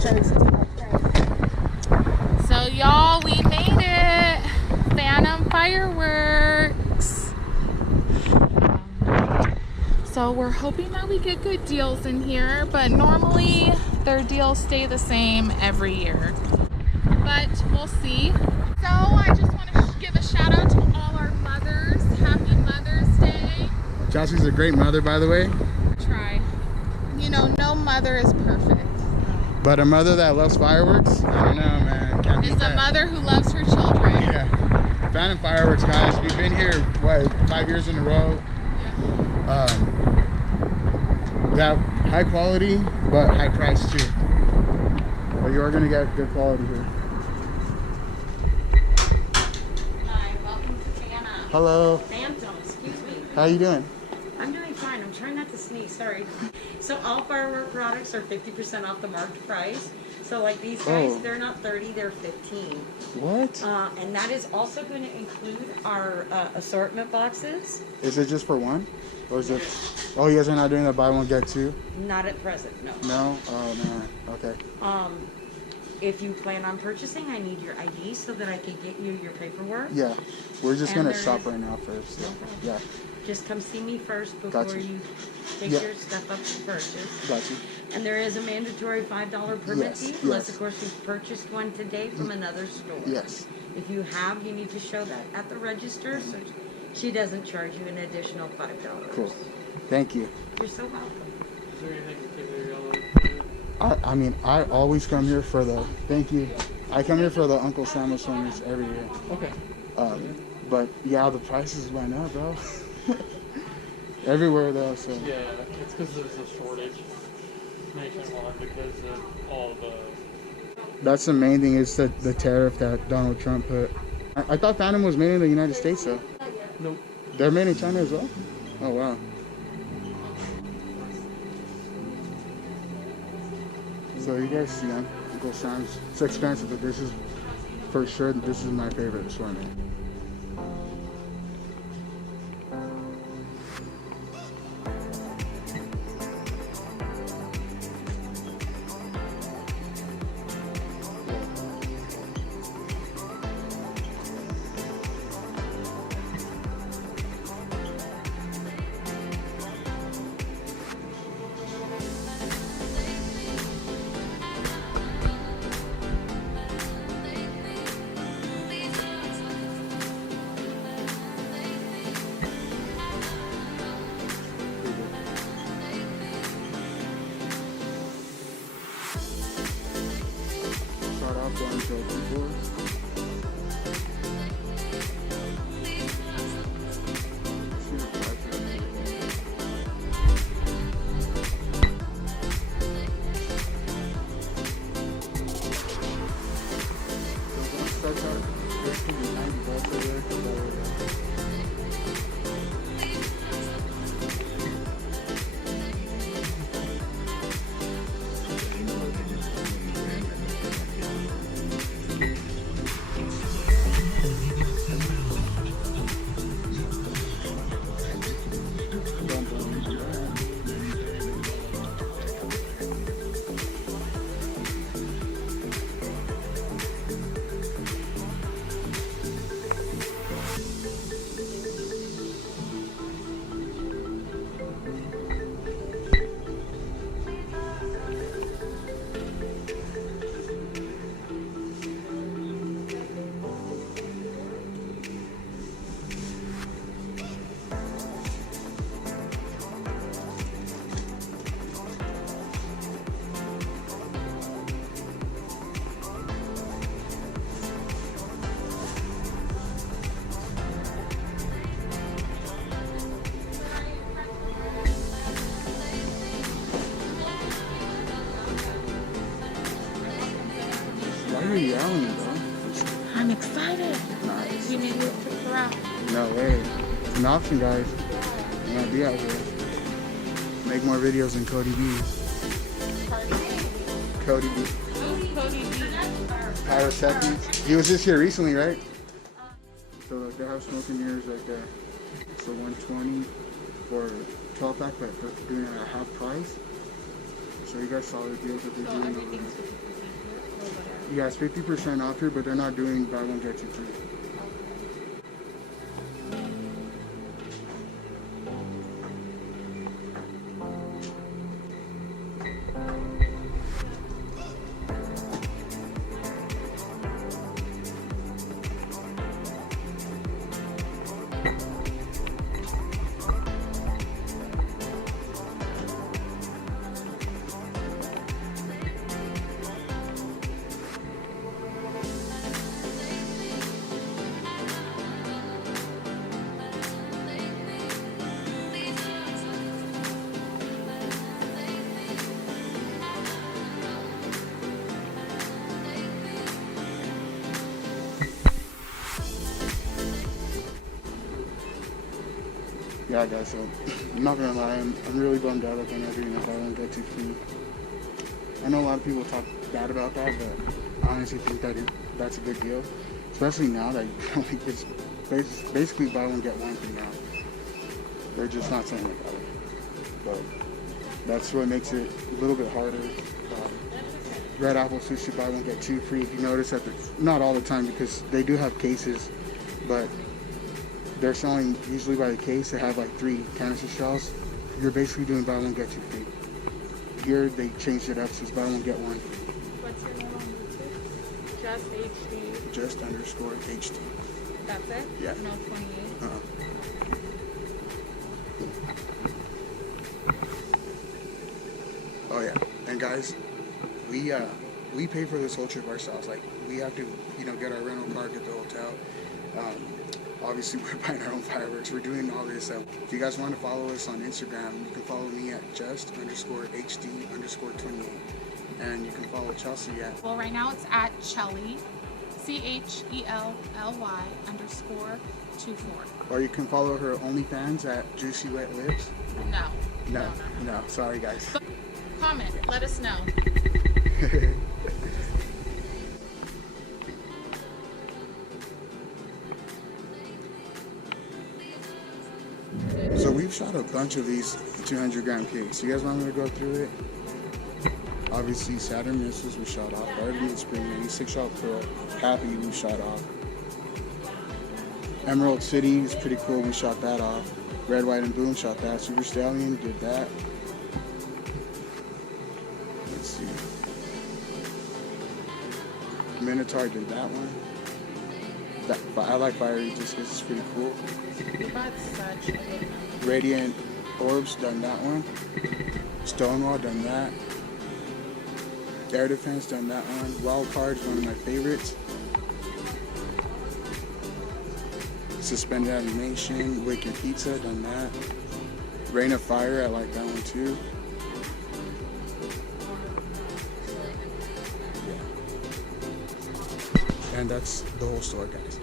So y'all, we made it. Phantom fireworks. So we're hoping that we get good deals in here, but normally their deals stay the same every year. But we'll see. So I just want to give a shout out to all our mothers. Happy Mother's Day. Chelsea's a great mother, by the way. Try. You know, no mother is perfect. But a mother that loves fireworks, I don't know, man. Can't beat Is a that. mother who loves her children. Yeah. Phantom fireworks, guys. We've been here, what, 5 years in a row. Yeah, high quality, but high price too. But you are gonna get good quality here. Hi, welcome to Phantom. Hello. Phantom, excuse me. How you doing? I'm doing fine. I'm trying not to sneeze. Sorry. So all firework products are 50% off the market price. So like these guys, Oh. they're not 30, they're 15. What? And that is also going to include our assortment boxes. Is it just for one? Or is it? Oh, you guys are not doing the buy one get two? Not at present, no. No? Oh man. Okay. If you plan on purchasing, I need your ID so that I can get you your paperwork. Yeah. We're just And gonna there shop is- right now first. No problem. Yeah. Just come see me first before Gotcha. you take Yeah. your stuff up to purchase. Got you. And there is a mandatory $5 permit Yes, fee, unless yes. of course you've purchased one today from another store. Yes. If you have, you need to show that at the register, so she doesn't charge you an additional $5. Cool. Thank you. You're so welcome. Is there anything particular y'all like? I mean, I always come here for the. Thank you. I come here for the Uncle Samuel Swimmers every year. Okay. But yeah, the prices went up, bro. Everywhere though, so. Yeah, it's because there's a shortage nationwide because of all the. That's the main thing is the tariff that Donald Trump put. I thought Phantom was made in the United States though. Nope. They're made in China as well? Oh wow. So you guys see Uncle Sam's. It's expensive, but this is for sure. This is my favorite assortment. Start off going to a keyboard. See the prices. So one starts out at $15.90 over there. Why are you yelling, bro? I'm excited. Nice. We need to pick her up. No way. It's an option, guys. You gotta be out here. Make more videos than Cody B. Cody B. Cody B. Pyrotechnics. He was just here recently, right? So like they have smoking mirrors right there. So 120 for 12 pack, but for doing it at half price. So you guys saw the deals that they're So doing. everything's 50% here or whatever. Yeah, it's 50% off here, but they're not doing buy one get you free. Yeah, guys, so I'm not gonna lie, I'm really bummed out that they're not doing that buy one get two free. I know a lot of people talk bad about that, but I honestly think that that's a good deal, especially now that like it's basically buy one get one free now. They're just not saying about it, but that's what makes it a little bit harder. Red Apple Sushi buy one get two free. If you notice that, not all the time because they do have cases, but they're selling usually by the case. They have like 3 canister shells. You're basically doing buy one get two free. Here they changed it up, so it's buy one get one. What's your name on YouTube? Just HD. Just underscore HD. That's it? Yeah. No 28. Oh yeah, and guys, we pay for this whole trip ourselves. Like we have to, get our rental car, get the hotel. Obviously, we're buying our own fireworks. We're doing all this. If you guys want to follow us on Instagram, you can follow me at just underscore HD underscore 28. And you can follow Chelsea at... Well, right now it's at Chelly, CHELLY underscore 24. Or you can follow her OnlyFans at Juicy Wet Lips. No. Sorry, guys. But comment. Let us know. So we've shot a bunch of these 200 gram cakes. You guys want me to go through it? Obviously, Saturn Missiles we shot off. Arden Spring Mini, 6 Shot Pearl, Happy we shot off. Emerald City is pretty cool. We shot that off. Red, White, and Boom shot that. Super Stallion did that. Let's see. Minotaur did that one. I like Fiery just because it's pretty cool. That's such a good one. Radiant Orbs done that one. Stonewall done that. Air Defense done that one. Wild Card's one of my favorites. Suspended Animation, Wicked Pizza done that. Rain of Fire, I like that one too. And that's the whole store, guys.